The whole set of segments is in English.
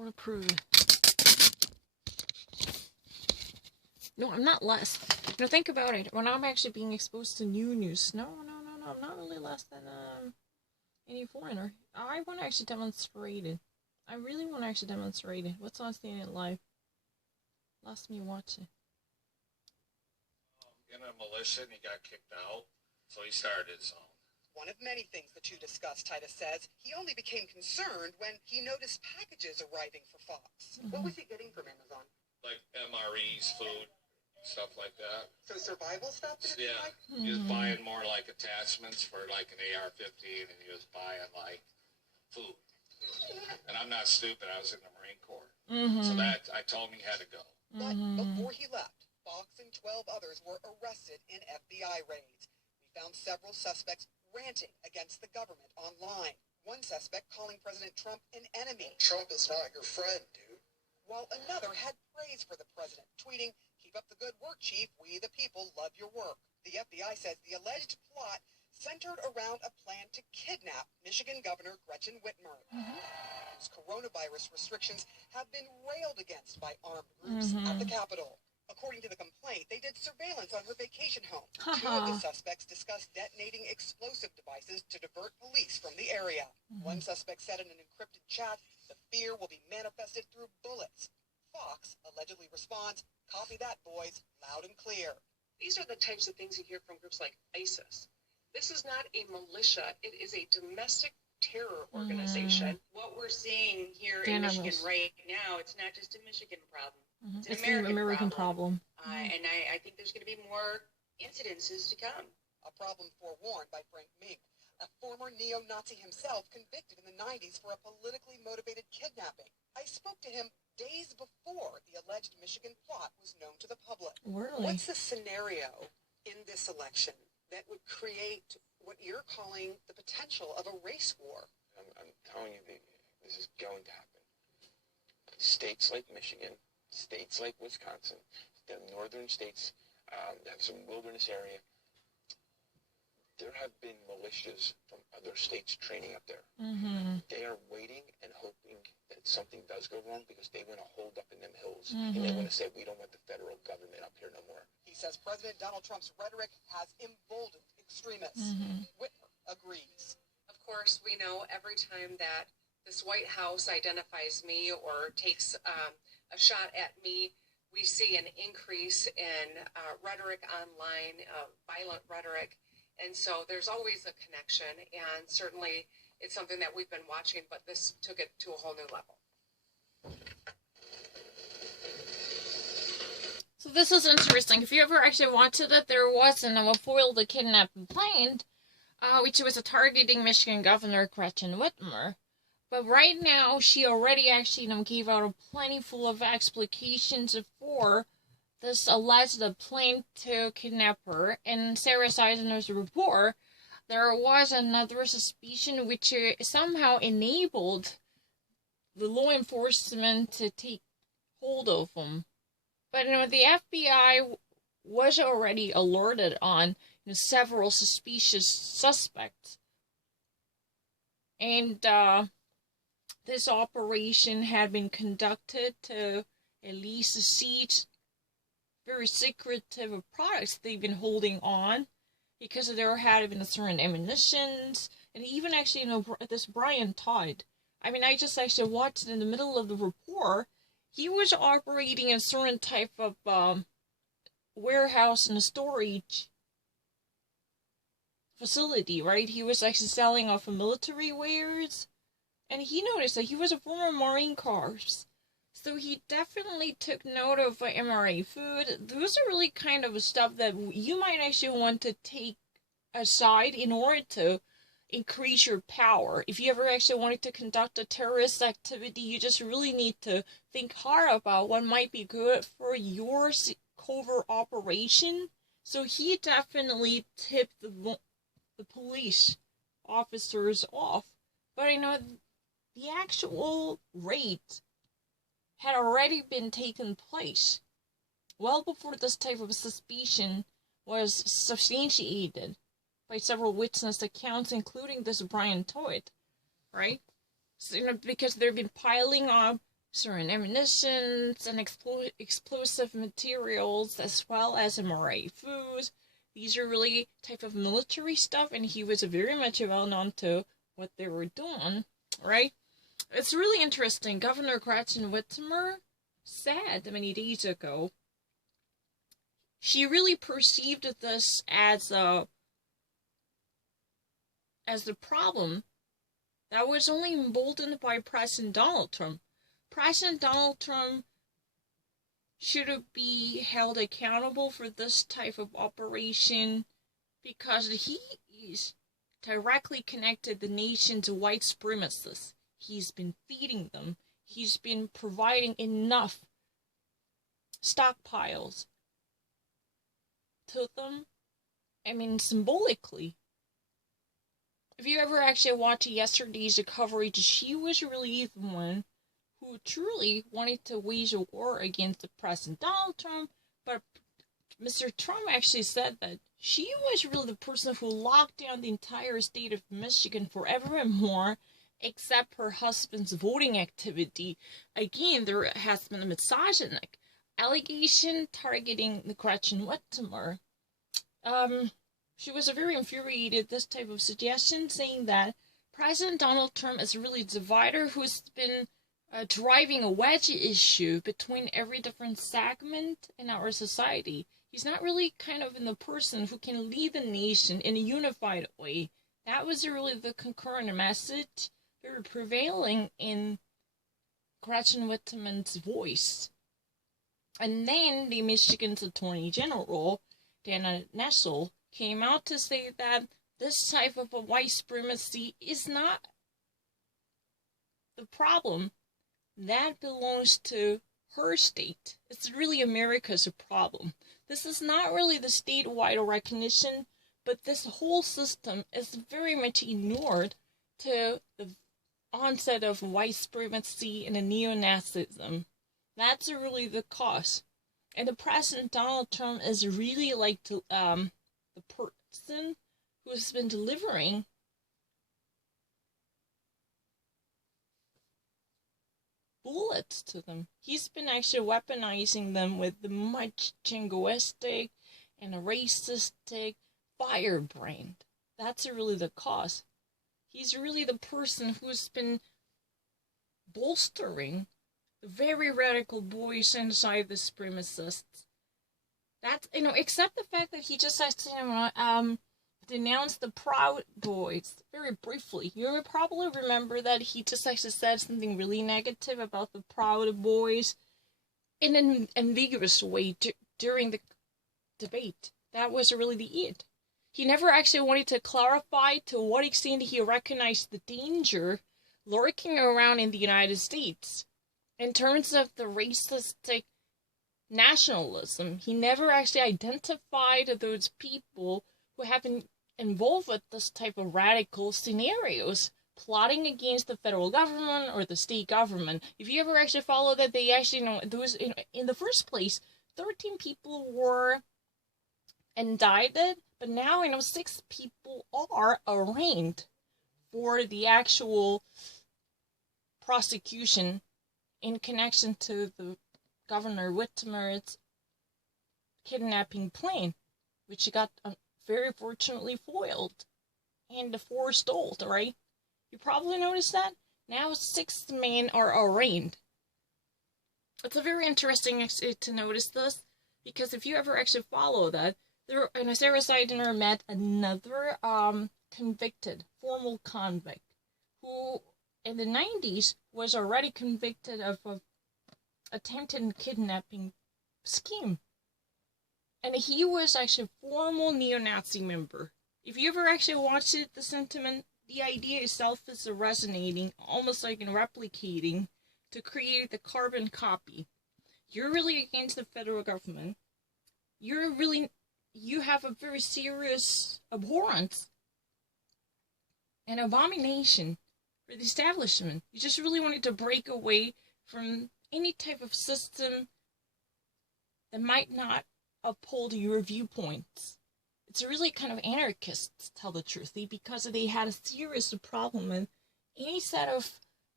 What a prude. No, I'm not less. Think about it. When I'm actually being exposed to new news, no, I'm not really less than any foreigner. I want to actually demonstrate it. I really want to actually demonstrate it. What's on Staying Alive? Last me watching. In a militia, and he got kicked out, so he started his own. One of many things the two discussed, Titus says. He only became concerned when he noticed packages arriving for Fox. What was he getting from Amazon? Like MREs, food, stuff like that. So survival stuff? Yeah, he was buying more like attachments for like an AR-15, and he was buying like food. And I'm not stupid, I was in the Marine Corps. So that, I told him he had to go. But before he left, Fox and 12 others were arrested in FBI raids. We found several suspects ranting against the government online. One suspect calling President Trump an enemy. Trump is not your friend, dude. While another had praise for the president, tweeting, "Keep up the good work, Chief. We the people love your work." The FBI says the alleged plot centered around a plan to kidnap Michigan Governor Gretchen Whitmer. Coronavirus restrictions have been railed against by armed groups at the Capitol. According to the complaint, they did surveillance on her vacation home. Two of the suspects discussed detonating explosive devices to divert police from the area. One suspect said in an encrypted chat, "The fear will be manifested through bullets." Fox allegedly responds, "Copy that, boys, loud and clear." These are the types of things you hear from groups like ISIS. This is not a militia. It is a domestic terror organization. What we're seeing here in Michigan right now, it's not just a Michigan problem. It's an American problem. And I think there's going to be more incidences to come. A problem forewarned by Frank Mink, a former neo-Nazi himself convicted in the 90s for a politically motivated kidnapping. I spoke to him days before the alleged Michigan plot was known to the public. Really? What's the scenario in this election that would create what you're calling the potential of a race war? I'm telling you, this is going to happen. States like Michigan, states like Wisconsin, the northern states that have some wilderness area, there have been militias from other states training up there. They are waiting and hoping that something does go wrong because they want to hold up in them hills. And they want to say, we don't want the federal government up here no more. He says President Donald Trump's rhetoric has emboldened extremists. Whitmer agrees. Of course, we know every time that this White House identifies me or takes a shot at me, we see an increase in rhetoric online, violent rhetoric. And so there's always a connection, and certainly it's something that we've been watching, but this took it to a whole new level. So this is interesting. If you ever actually watched it, there was a foiled the kidnapping plan, which was targeting Michigan Governor Gretchen Whitmer. But right now, she already actually gave out a plentiful of explications for this alleged plan to kidnap her. And Sarah Seisener's report, there was another suspicion which somehow enabled the law enforcement to take hold of him. But the FBI was already alerted on several suspicious suspects. And this operation had been conducted to at least seize very secretive products they've been holding on, because there had been certain ammunitions, and even actually, this Brian Todd. I mean, I just actually watched in the middle of the report. He was operating a certain type of warehouse and a storage facility, right? He was actually selling off of military wares, and he noticed that he was a former Marine Corps. So he definitely took note of MRA food. Those are really kind of stuff that you might actually want to take aside in order to increase your power. If you ever actually wanted to conduct a terrorist activity, you just really need to think hard about what might be good for your covert operation. So he definitely tipped the police officers off. But the actual raid had already been taken place well before this type of suspicion was substantiated by several witness accounts, including this Brian Todd, right? So, because they've been piling up certain ammunitions and explosive materials, as well as MRA foods. These are really type of military stuff, and he was very much well known to what they were doing, right? It's really interesting. Governor Gretchen Whitmer said many days ago she really perceived this as the problem that was only emboldened by President Donald Trump. President Donald Trump should be held accountable for this type of operation because he is directly connected to the nation's white supremacists. He's been feeding them. He's been providing enough stockpiles to them. I mean, symbolically. If you ever actually watched yesterday's coverage, she was really the one who truly wanted to wage a war against the President Donald Trump, but Mr. Trump actually said that she was really the person who locked down the entire state of Michigan forever and more, except her husband's voting activity. Again, there has been a misogynistic allegation targeting the Gretchen Whitmer. She was very infuriated this type of suggestion, saying that President Donald Trump is really the divider who's been driving a wedge issue between every different segment in our society. He's not really kind of in the person who can lead the nation in a unified way. That was really the concurrent message very prevailing in Gretchen Whitmer's voice. And then the Michigan's Attorney General, Dana Nessel, came out to say that this type of a white supremacy is not the problem. That belongs to her state. It's really America's problem. This is not really the statewide recognition, but this whole system is very much ignored to the onset of white supremacy and neo-Nazism. That's really the cause. And the President Donald Trump is really like the person who has been delivering bullets to them. He's been actually weaponizing them with the much jingoistic and racistic firebrand. That's really the cause. He's really the person who's been bolstering the very radical voice inside the supremacists. That's, except the fact that he just has to, denounce the Proud Boys very briefly. You probably remember that he just actually said something really negative about the Proud Boys in an ambiguous way during the debate. That was really the it. He never actually wanted to clarify to what extent he recognized the danger lurking around in the United States. In terms of the racist nationalism, he never actually identified those people who have been involved with this type of radical scenarios, plotting against the federal government or the state government. If you ever actually follow that, they actually those in the first place, 13 people were indicted, but now 6 people are arraigned for the actual prosecution in connection to the Governor Whitmer's kidnapping plan, which got very fortunately foiled and forestalled, right? You probably noticed that? Now 6 men are arraigned. It's a very interesting to notice this, because if you ever actually follow that, Sarah Seidner met another convicted, formal convict, who in the 90s was already convicted of an attempted kidnapping scheme. And he was actually a formal neo-Nazi member. If you ever actually watched it, the sentiment, the idea itself is resonating, almost like in replicating, to create the carbon copy. You're really against the federal government. You have a very serious abhorrence and abomination for the establishment. You just really wanted to break away from any type of system that might not uphold your viewpoints. It's really kind of anarchist, to tell the truth, because they had a serious problem with any set of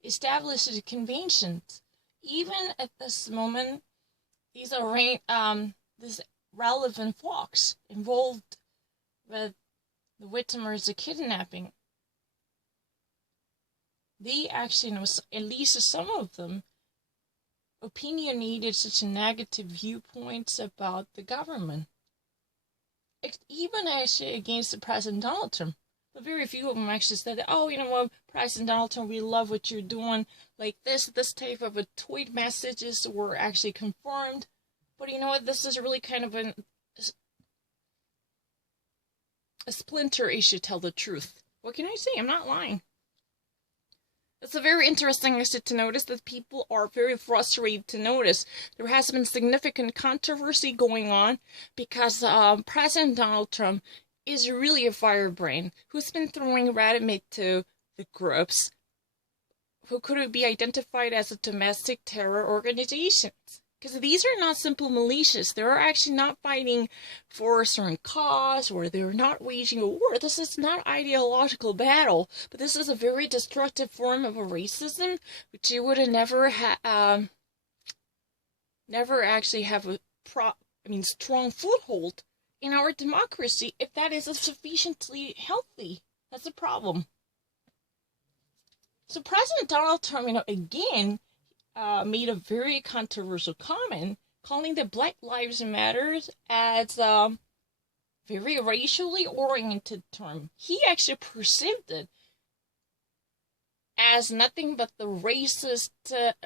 established conventions, even at this moment, these are this relevant folks involved with the Whitmer's kidnapping. They actually know, at least some of them, opinionated such negative viewpoints about the government. Even actually against the President Donald Trump. But very few of them actually said, oh, you know what, President Donald Trump, we love what you're doing. Like this type of a tweet messages were actually confirmed. But you know what, this is really kind of a splinter issue, tell the truth. What can I say? I'm not lying. It's a very interesting issue to notice that people are very frustrated to notice. There has been significant controversy going on because President Donald Trump is really a firebrand who's been throwing red meat to the groups who could be identified as domestic terror organizations. Because these are not simple militias. They're actually not fighting for a certain cause, or they're not waging a war. This is not ideological battle, but this is a very destructive form of a racism, which you would have never actually have a strong foothold in our democracy if that is sufficiently healthy. That's a problem. So President Donald Trump, again, made a very controversial comment, calling the Black Lives Matter as a very racially oriented term. He actually perceived it as nothing but the racist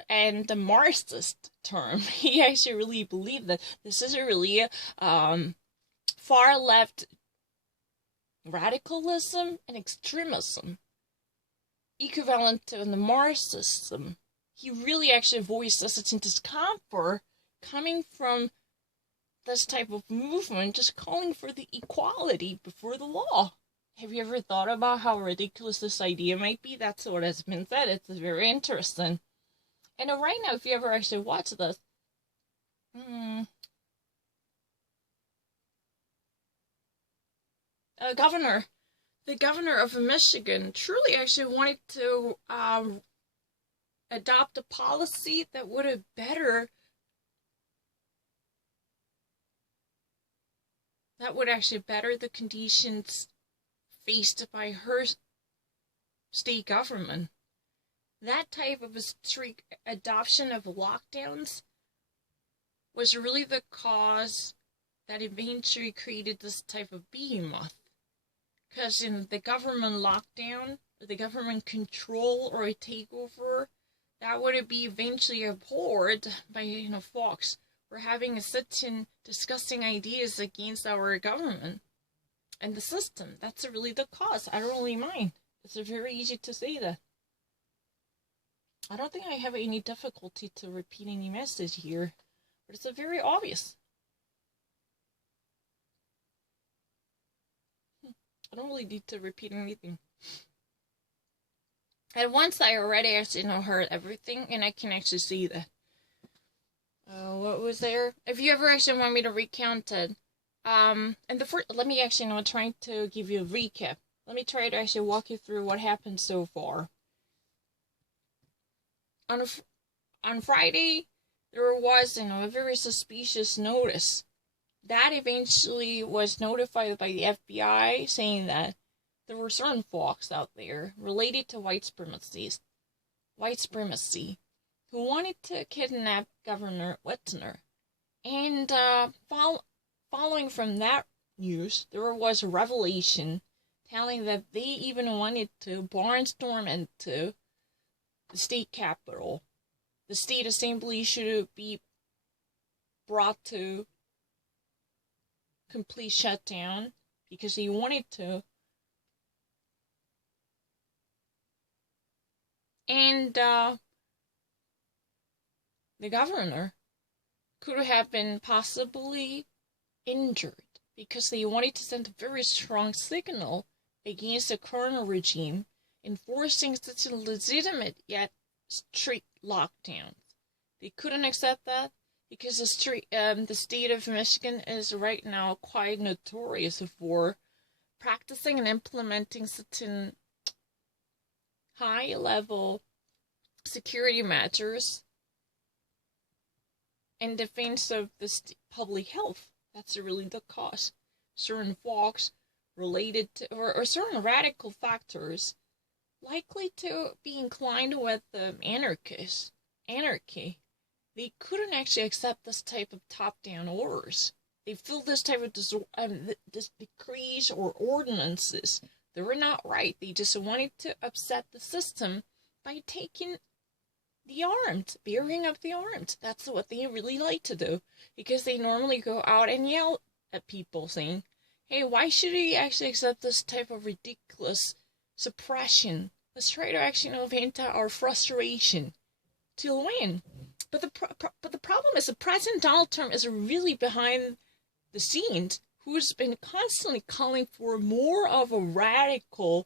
and the Marxist term. He actually really believed that this is a really far left radicalism and extremism, equivalent to the Marxism. He really actually voiced such discomfort coming from this type of movement, just calling for the equality before the law. Have you ever thought about how ridiculous this idea might be? That's what has been said. It's very interesting. And right now, if you ever actually watch this, the governor of Michigan truly actually wanted to adopt a policy that would have actually better the conditions faced by her state government. That type of a strict adoption of lockdowns was really the cause that eventually created this type of behemoth. Because in the government lockdown, the government control or a takeover, that would be eventually abhorred by folks. We're having such disgusting ideas against our government and the system. That's really the cause. I don't really mind. It's very easy to say that. I don't think I have any difficulty to repeat any message here, but it's very obvious. I don't really need to repeat anything. And once I already actually heard everything, and I can actually see that. What was there? If you ever actually want me to recount it, and the first, let me actually trying to give you a recap. Let me try to actually walk you through what happened so far. On Friday, there was a very suspicious notice that eventually was notified by the FBI, saying that there were certain folks out there related to white supremacy, who wanted to kidnap Governor Whitmer. And following from that news, there was a revelation telling that they even wanted to barnstorm into the state capitol. The state assembly should be brought to complete shutdown because he wanted to. And the governor could have been possibly injured because they wanted to send a very strong signal against the current regime, enforcing such a legitimate yet strict lockdown. They couldn't accept that because the state of Michigan is right now quite notorious for practicing and implementing such an high-level security measures in defense of the public health. That's really the cause. Certain folks related to, or certain radical factors likely to be inclined with anarchy. They couldn't actually accept this type of top-down orders. They feel this type of this decrees or ordinances, they were not right. They just wanted to upset the system by taking the armed, bearing up the armed. That's what they really like to do, because they normally go out and yell at people saying, hey, why should we actually accept this type of ridiculous suppression? Let's try to actually vent our frustration till when? But the problem is the President Donald Trump is really behind the scenes, who's been constantly calling for more of a radical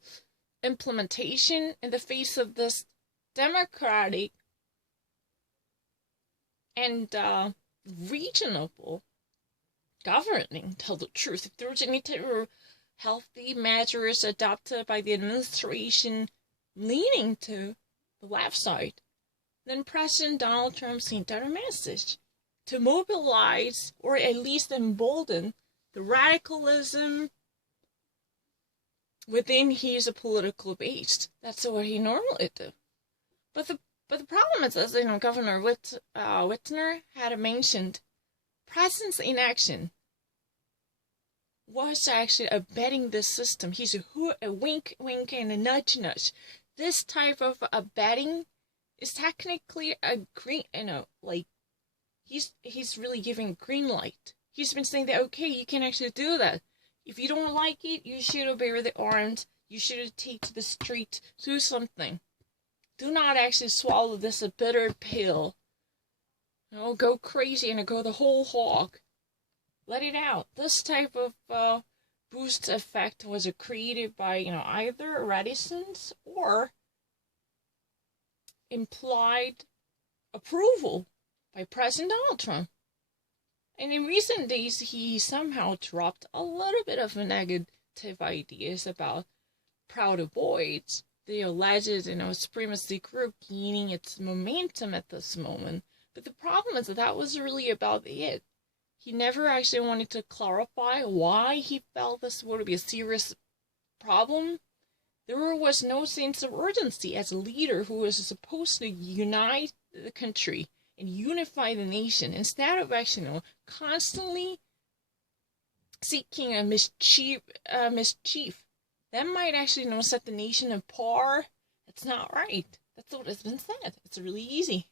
implementation in the face of this democratic and reasonable governing. Tell the truth. If there's any type of healthy measures adopted by the administration leaning to the left side, then President Donald Trump sent out a message to mobilize, or at least embolden, the radicalism within his political base. That's what he normally do. But the problem is, as Governor Whitner had mentioned, President's inaction was actually abetting this system. He's a wink, wink, and a nudge, nudge. This type of abetting is technically a green, he's really giving green light. He's been saying that, okay, you can actually do that. If you don't like it, you should bear the arms. You should take to the street, do something. Do not actually swallow this a bitter pill. Go crazy and go the whole hog. Let it out. This type of boost effect was created by, either reticence or implied approval by President Donald Trump. And in recent days, he somehow dropped a little bit of negative ideas about Proud Boys, the alleged, supremacy group gaining its momentum at this moment. But the problem is that was really about it. He never actually wanted to clarify why he felt this would be a serious problem. There was no sense of urgency as a leader who was supposed to unite the country and unify the nation, instead of actually constantly seeking a mischief that might actually set the nation apart. That's not right. That's what has been said. It's really easy.